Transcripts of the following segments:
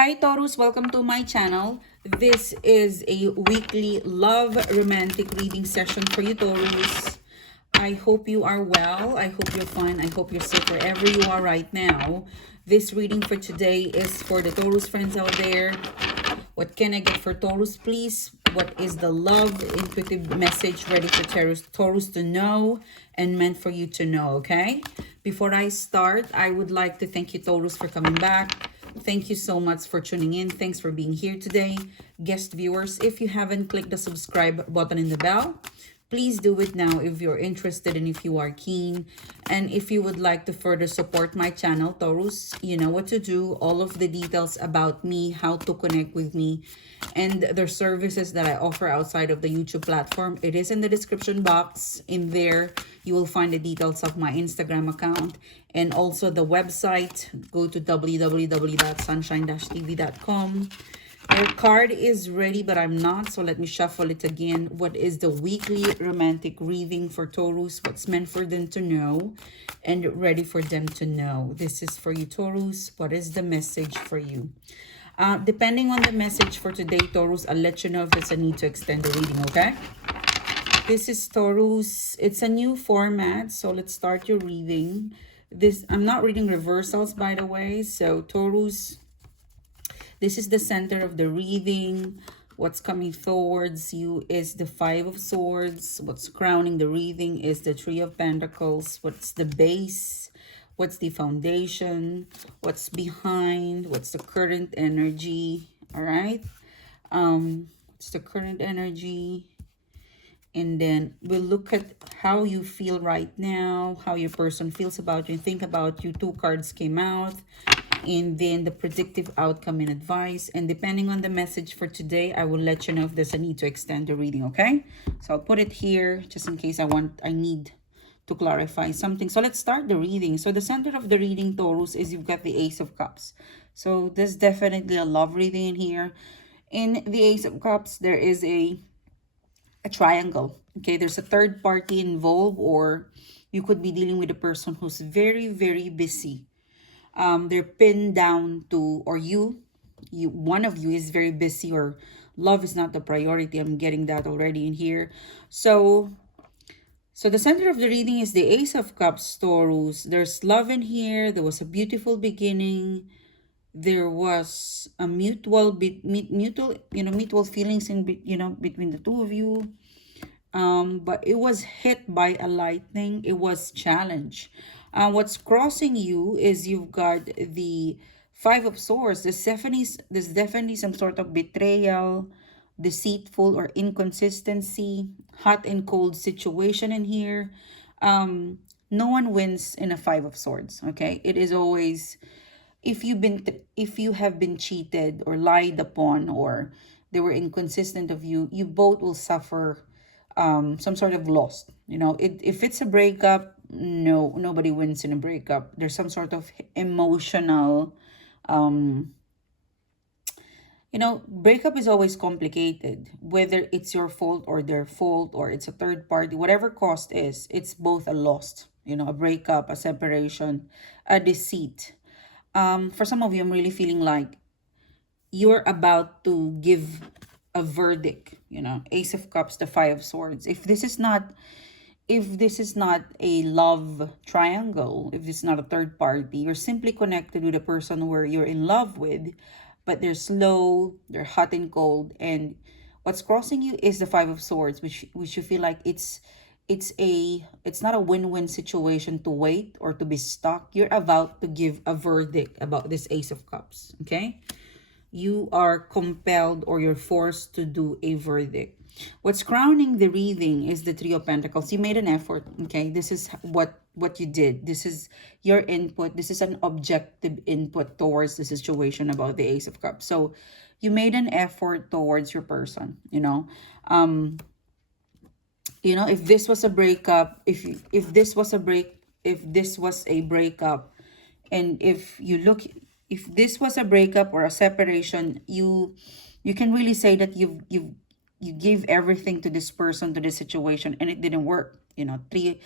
Hi Taurus, welcome to my channel. This is a weekly love romantic reading session for you Taurus. I hope you are well. I hope you're fine. I hope you're safe wherever you are right now. This reading for today is for the Taurus friends out there. What can I get for Taurus, please? What is the love intuitive message ready for Taurus to know and meant for you to know, okay? Before I start, I would like to thank you, Taurus, for coming back. Thank you so much for tuning in. Thanks for being here today. Guest viewers, if you haven't clicked the subscribe button and the bell, please do it now if you're interested and if you are keen. And if you would like to further support my channel, Taurus, you know what to do. All of the details about me, how to connect with me, and the services that I offer outside of the YouTube platform, it is in the description box. In there, you will find the details of my Instagram account and also the website. Go to www.sunshine-tv.com. Your card is ready, but I'm not, so let me shuffle it again. What is the weekly romantic reading for Taurus? What's meant for them to know and ready for them to know? This is for you, Taurus. What is the message for you? Depending on the message for today, Taurus, I'll let you know if there's a need to extend the reading, okay? This is Taurus. It's a new format, so let's start your reading. I'm not reading reversals, by the way, so Taurus, this is the center of the reading. What's coming towards you is the Five of Swords. What's crowning the reading is the Three of Pentacles. What's the base? What's the foundation? What's behind? What's the current energy? All right. What's the current energy? And then we'll look at how you feel right now, how your person feels about you, think about you. Two cards came out. And then the predictive outcome and advice. And depending on the message for today, I will let you know if there's a need to extend the reading, okay? So I'll put it here just in case I need to clarify something. So let's start the reading. So the center of the reading, Taurus, is you've got the Ace of Cups. So there's definitely a love reading in here. In the Ace of Cups, there is a triangle. Okay, there's a third party involved, or you could be dealing with a person who's very, very busy. They're pinned down to, or one of you is very busy, or love is not the priority. I'm getting that already in here. So the center of the reading is the Ace of Cups, Taurus. There's love in here. There was a beautiful beginning. There was a mutual feelings in between the two of you. But it was hit by a lightning. It was challenge. What's crossing you is you've got the Five of Swords. There's definitely some sort of betrayal, deceitful or inconsistency, hot and cold situation in here. No one wins in a Five of Swords. Okay, it is always, if you have been cheated or lied upon, or they were inconsistent of you, you both will suffer some sort of loss. If it's a breakup, nobody wins in a breakup. There's some sort of emotional, breakup is always complicated, whether it's your fault or their fault, or it's a third party. Whatever cost is, it's both a loss, a breakup, a separation, a deceit. For some of you, I'm really feeling like you're about to give a verdict. Ace of Cups, the Five of Swords. If this is not a love triangle, if this is not a third party, you're simply connected with a person where you're in love with, but they're slow, they're hot and cold, and what's crossing you is the Five of Swords, which you feel like it's not a win-win situation to wait or to be stuck. You're about to give a verdict about this Ace of Cups, okay? You are compelled, or you're forced to do a verdict. What's crowning the reading is the Three of Pentacles. You made an effort, okay? This is what you did. This is your input. This is an objective input towards the situation about the Ace of Cups. So you made an effort towards your person, if this was a breakup, if this was a breakup, and if this was a breakup or a separation, you can really say that you gave everything to this person, to this situation, and it didn't work. You know, three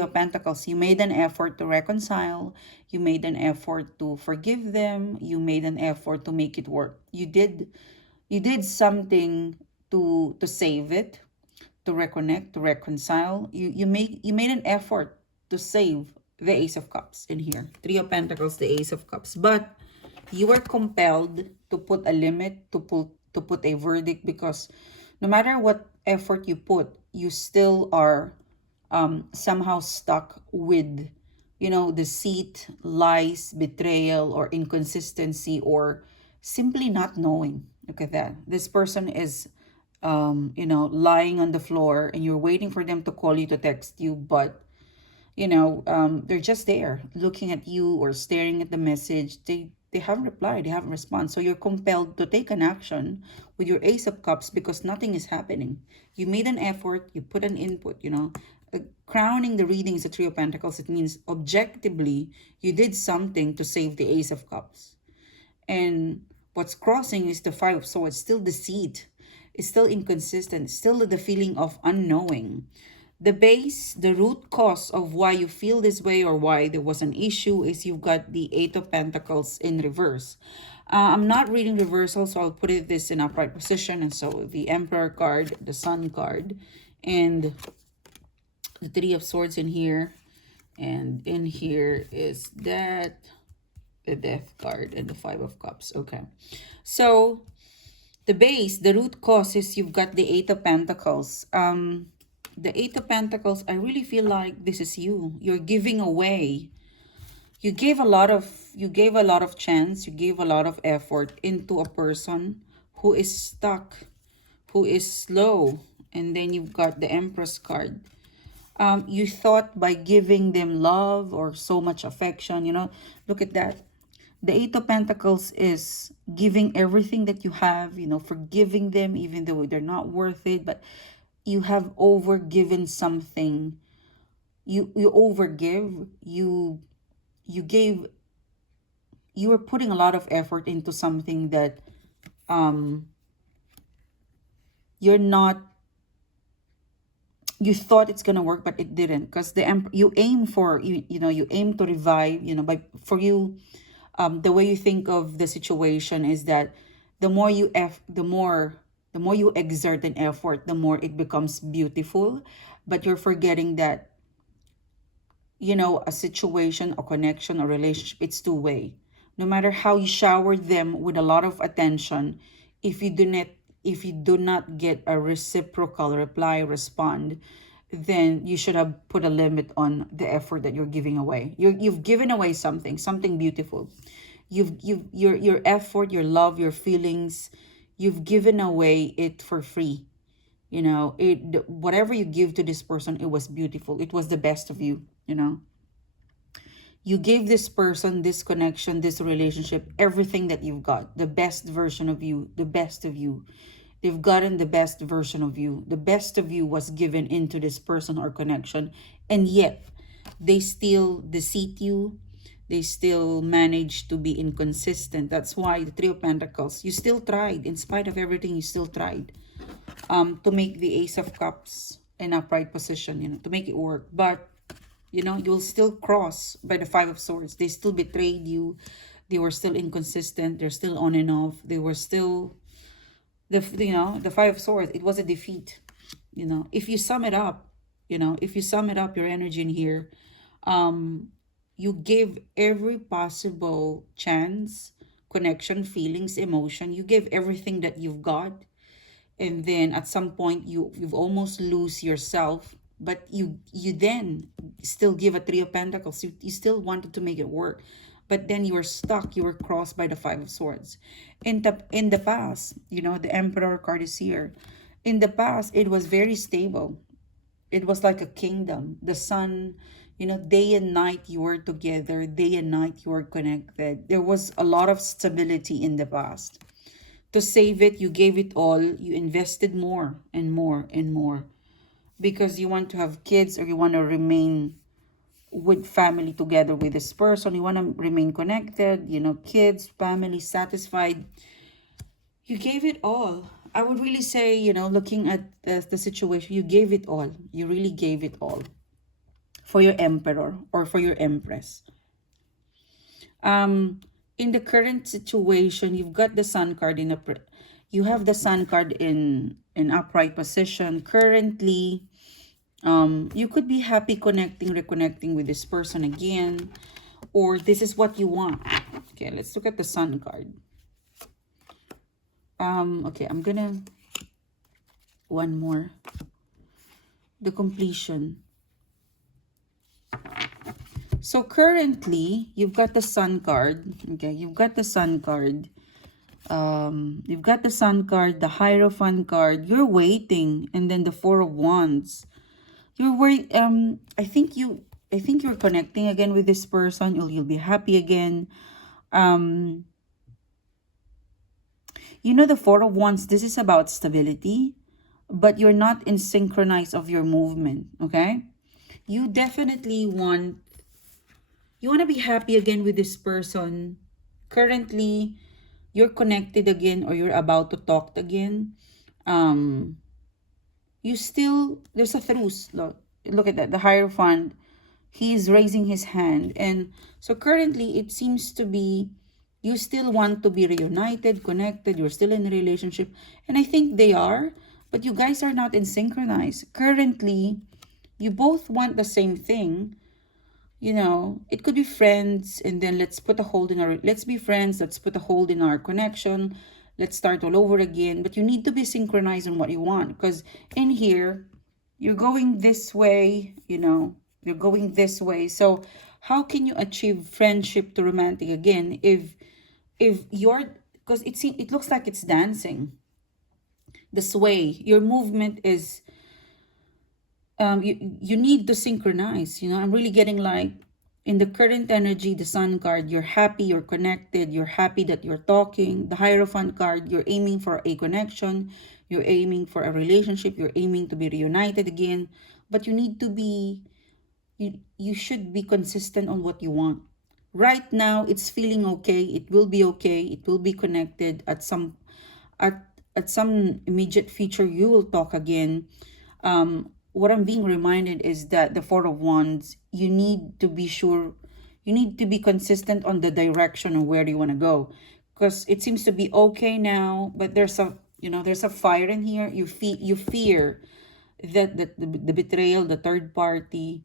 of Pentacles. You made an effort to reconcile. You made an effort to forgive them. You made an effort to make it work. You did something to save it, to reconnect, to reconcile. You made an effort to save the Ace of Cups in here. Three of Pentacles, the Ace of Cups. But you were compelled to put a limit, to put a verdict, because no matter what effort you put, you still are somehow stuck with, deceit, lies, betrayal, or inconsistency, or simply not knowing. Look at that. This person is, lying on the floor, and you're waiting for them to call you, to text you, but they're just there looking at you or staring at the message. They haven't replied, they haven't responded. So you're compelled to take an action with your Ace of Cups because nothing is happening. You made an effort, you put an input, crowning the reading is a Three of Pentacles. It means objectively you did something to save the Ace of Cups. And what's crossing is the Five of Swords. Still deceit. It's still inconsistent. Still the feeling of unknowing. The base, the root cause of why you feel this way or why there was an issue is you've got the Eight of Pentacles in reverse. I'm not reading reversal, so I'll put this in upright position. And so the Emperor card, the Sun card, and the Three of Swords in here. And in here is that, the Death card, and the Five of Cups. Okay. So the base, the root cause is you've got the Eight of Pentacles. The Eight of Pentacles, I really feel like this is you. You're giving away. You gave a lot of chance, you gave a lot of effort into a person who is stuck, who is slow. And then you've got the Empress card. You thought by giving them love or so much affection, look at that. The Eight of Pentacles is giving everything that you have, forgiving them even though they're not worth it, but you have overgiven something. You overgive. You were putting a lot of effort into something that you're not, you thought it's gonna work, but it didn't, because you aim for, you aim to revive, for you, the way you think of the situation is that the more you exert an effort, the more it becomes beautiful. But you're forgetting that, a situation, a connection, a relationship, it's two-way. No matter how you shower them with a lot of attention, if you do not get a reciprocal reply, respond, then you should have put a limit on the effort that you're giving away. You've given away something beautiful. Your effort, your love, your feelings, you've given away it for free. Whatever you give to this person, it was beautiful. It was the best of you. You gave this person, this connection, this relationship, everything that you've got, the best version of you, the best of you. They've gotten the best version of you. The best of you was given into this person or connection, and yet they still deceive you. They still manage to be inconsistent. That's why the Three of Pentacles, you still tried. In spite of everything, you still tried to make the Ace of Cups in upright position, to make it work. But, you'll still cross by the Five of Swords. They still betrayed you. They were still inconsistent. They're still on and off. They were still, the Five of Swords. It was a defeat. If you sum it up, your energy in here, you gave every possible chance, connection, feelings, emotion. You gave everything that you've got. And then at some point, you've almost lose yourself. But you then still give a Three of Pentacles. You still wanted to make it work. But then you were stuck. You were crossed by the Five of Swords. In the past, the Emperor card is here. In the past, it was very stable. It was like a kingdom. The sun, day and night you were together. Day and night you were connected. There was a lot of stability in the past. To save it, you gave it all. You invested more and more and more. Because you want to have kids, or you want to remain with family together with this person. You want to remain connected, kids, family, satisfied. You gave it all. I would really say, you know, looking at the situation, you gave it all. You really gave it all for your emperor or for your empress. Um, in the current situation, you've got the sun card in a you have the sun card in upright position. Currently, you could be happy connecting, reconnecting with this person again, or this is what you want. Okay, let's look at the sun card. Okay, I'm gonna one more. The completion. So currently, you've got the sun card. Okay, you've got the sun card. You've got the sun card, the Hierophant card. You're waiting, and then the Four of Wands. You're wait. I think you're connecting again with this person. You'll be happy again. You know, the Four of Wands. This is about stability, but you're not in synchronize of your movement. Okay, you definitely want. You want to be happy again with this person. Currently, you're connected again or you're about to talk again. Um, you still, there's a truce. Look at that, the Hierophant. He is raising his hand. And so currently, it seems to be you still want to be reunited, connected. You're still in a relationship. And I think they are, but you guys are not in synchronize. Currently, you both want the same thing. You know, it could be friends, and then let's put a hold in our, let's be friends, let's put a hold in our connection, let's start all over again. But you need to be synchronized on what you want, because in here you're going this way, you know, you're going this way. So how can you achieve friendship to romantic again if you're, because it looks like it's dancing, the sway, your movement is you need to synchronize. You know, I'm really getting like in the current energy, the sun card, you're happy, you're connected, you're happy that you're talking. The Hierophant card, you're aiming for a connection, you're aiming for a relationship, you're aiming to be reunited again. But you need to be, you should be consistent on what you want. Right now, it's feeling okay, it will be okay, it will be connected at some at some immediate future. You will talk again. What I'm being reminded is that the Four of Wands, you need to be sure, you need to be consistent on the direction of where you want to go, because it seems to be okay now, but there's a, you know, there's a fire in here. You fear that the betrayal, the third party,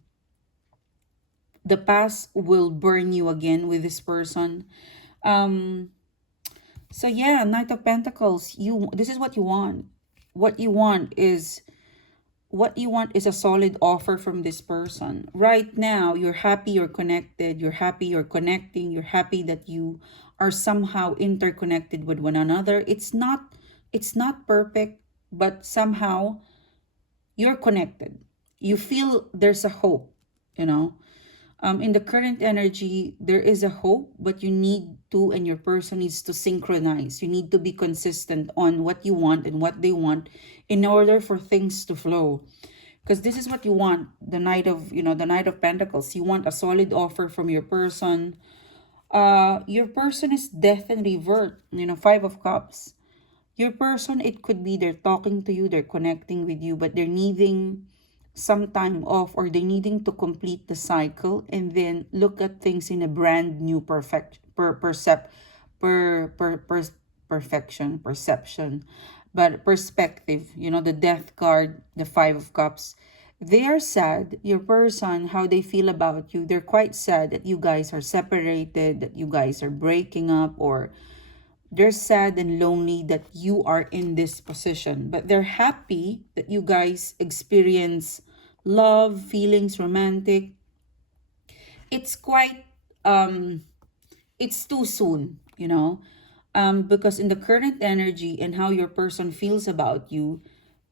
the past will burn you again with this person. um so yeah, Knight of Pentacles, you, this is what you want. What you want is, what you want is a solid offer from this person. Right now, you're happy, you're connected, you're happy, you're connecting, you're happy that you are somehow interconnected with one another. It's not perfect, but somehow you're connected. You feel there's a hope, you know. In the current energy, there is a hope, but you need to, and your person needs to synchronize. You need to be consistent on what you want and what they want in order for things to flow. Because this is what you want, the Knight of, you know, the Knight of Pentacles. You want a solid offer from your person. Your person is death and revert, you know, Five of Cups. Your person, it could be they're talking to you, they're connecting with you, but they're needing some time off, or they needing to complete the cycle and then look at things in a brand new perfection, perception, but perspective. You know, the Death card, the Five of Cups, they are sad. Your person, how they feel about you, they're quite sad that you guys are separated, that you guys are breaking up, or they're sad and lonely that you are in this position, but they're happy that you guys experience love, feelings, romantic. It's quite, it's too soon, you know, because in the current energy and how your person feels about you,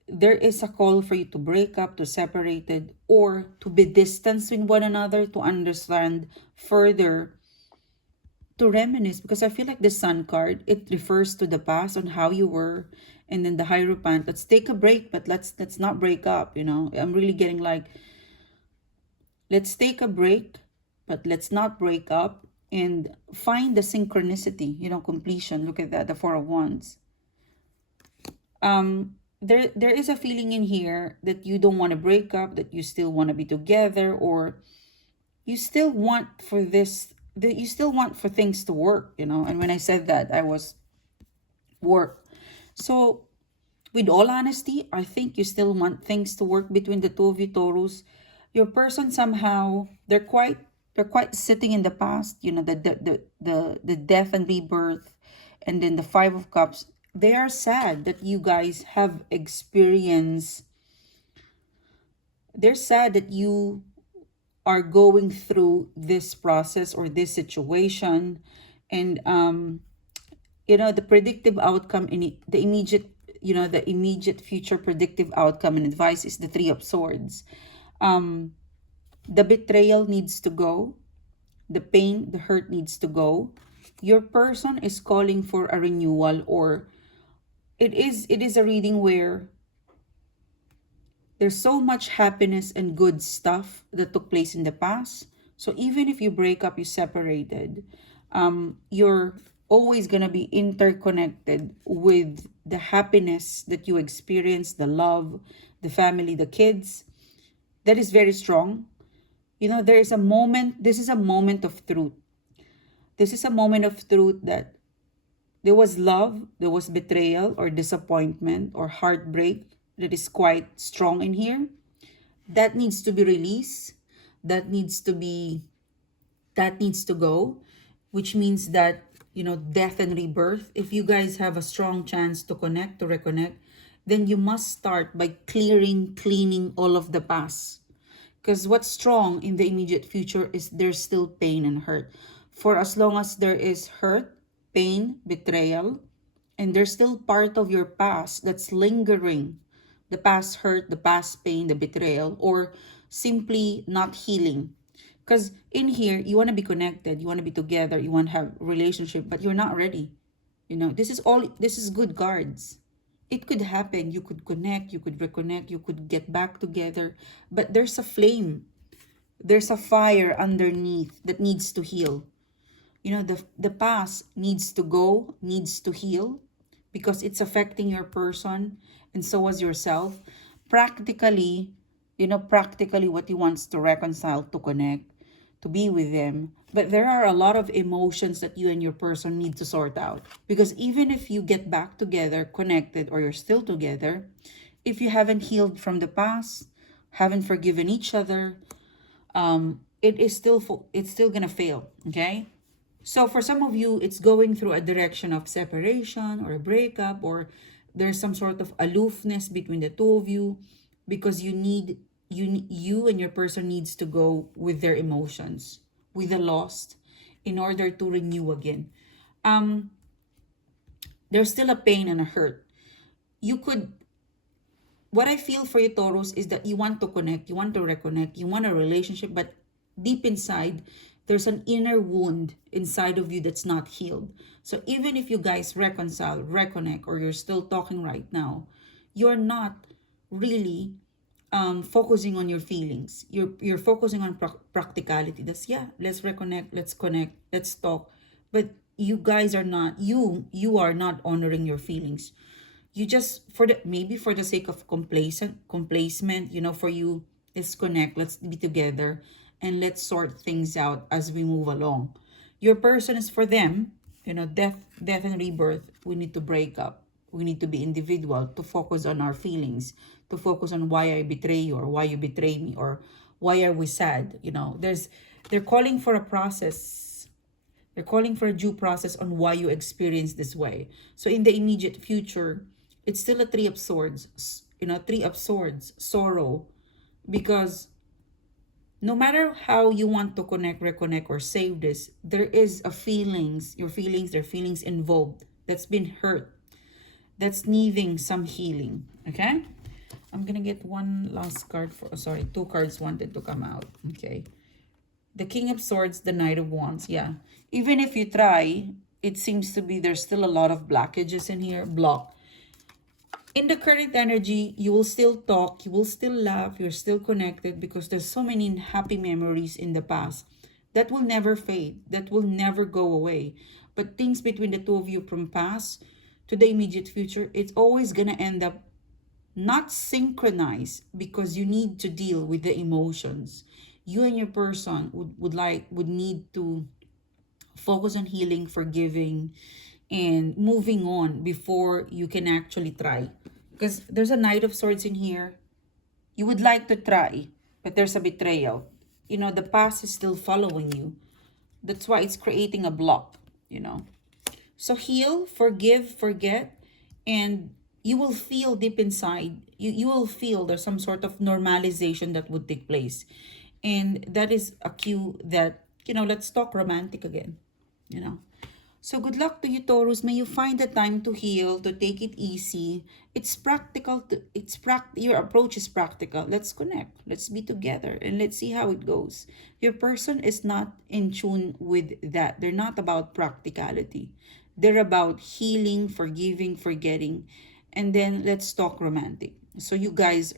there is a call for you to break up, to separated, or to be distanced with one another, to understand further, to reminisce, because I feel like the Sun card, it refers to the past on how you were. And then the Hierophant, let's take a break, but let's not break up, you know. I'm really getting like, let's take a break, but let's not break up, and find the synchronicity, you know, completion. Look at that, the Four of Wands. There is a feeling in here that you don't want to break up, that you still want to be together, or you still want for this, that you still want for things to work, you know. And when I said that, I was work. So with all honesty, I think you still want things to work between the two of you, Taurus. Your person somehow, they're quite sitting in the past, you know, the death and rebirth, and then the Five of Cups. They are sad that you guys have experienced, they're sad that you are going through this process or this situation. And you know, the predictive outcome in the immediate, you know, the immediate future predictive outcome and advice is the Three of Swords. The betrayal needs to go, the pain, the hurt needs to go. Your person is calling for a renewal, or it is a reading where there's so much happiness and good stuff that took place in the past. So even if you break up, you separated, you're always gonna be interconnected with the happiness that you experience, the love, the family, the kids. That is very strong. You know, there is a moment, this is a moment of truth. This is a moment of truth that there was love, there was betrayal or disappointment or heartbreak that is quite strong in here. That needs to be released. That needs to be, that needs to go, which means that, you know, death and rebirth. If you guys have a strong chance to connect, to reconnect, then you must start by cleaning all of the past. Because what's strong in the immediate future is there's still pain and hurt. For as long as there is hurt, pain, betrayal, and there's still part of your past that's lingering, the past hurt, the past pain, the betrayal, or simply not healing. Because in here, you want to be connected, you want to be together, you want to have relationship, but you're not ready. You know, this is good cards. It could happen. You could connect, you could reconnect, you could get back together, but there's a flame. There's a fire underneath that needs to heal. You know, the past needs to go, needs to heal, because it's affecting your person and so was yourself. Practically, you know, practically what he wants to reconcile, to connect, to be with them. But there are a lot of emotions that you and your person need to sort out. Because even if you get back together, connected, or you're still together, if you haven't healed from the past, haven't forgiven each other, it's still gonna fail. Okay. So for some of you, it's going through a direction of separation or a breakup, or there's some sort of aloofness between the two of you, because you and your person needs to go with their emotions, with the lost, in order to renew again. There's still a pain and a hurt. You could, what I feel for you, Taurus, is that you want to connect, you want to reconnect, you want a relationship, but deep inside, there's an inner wound inside of you that's not healed. So even if you guys reconcile, reconnect, or you're still talking right now, you're not really focusing on your feelings. You're focusing on practicality. That's, yeah, let's reconnect, let's connect, let's talk. But you guys are not, you are not honoring your feelings. You just, for the, maybe for the sake of complacement, you know, for you, let's connect, let's be together, and let's sort things out as we move along. Your person is for them, you know, death and rebirth. We need to break up. We need to be individual, to focus on our feelings, to focus on why I betray you, or why you betray me, or why are we sad. You know, they're calling for a process. They're calling for a due process on why you experience this way. So in the immediate future, it's still a Three of Swords, you know, Three of Swords, sorrow. Because no matter how you want to connect, reconnect, or save this, there is a feelings, your feelings, their feelings involved, that's been hurt, that's needing some healing. Okay, I'm gonna get one last card for, sorry, two cards wanted to come out. Okay, the King of Swords, the Knight of Wands. Yeah, even if you try, it seems to be there's still a lot of blockages in here. In the current energy, you will still talk, you will still laugh, you're still connected, because there's so many happy memories in the past that will never fade, that will never go away. But things between the two of you from past to the immediate future, it's always gonna end up not synchronized, because you need to deal with the emotions. You and your person would need to focus on healing, forgiving, and moving on before you can actually try. Because there's a Knight of Swords in here. You would like to try, but there's a betrayal. You know, the past is still following you. That's why it's creating a block, you know. So heal, forgive, forget, and you will feel deep inside, you will feel there's some sort of normalization that would take place. And that is a cue that, you know, let's talk romantic again, you know. So good luck to you, Taurus. May you find the time to heal, to take it easy. It's practical. Your approach is practical. Let's connect. Let's be together and let's see how it goes. Your person is not in tune with that. They're not about practicality. They're about healing, forgiving, forgetting, and then let's talk romantic. So you guys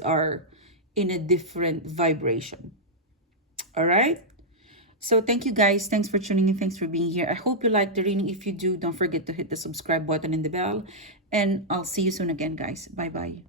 are in a different vibration. All right? So thank you guys. Thanks for tuning in. Thanks for being here. I hope you liked the reading. If you do, don't forget to hit the subscribe button and the bell. And I'll see you soon again, guys. Bye-bye.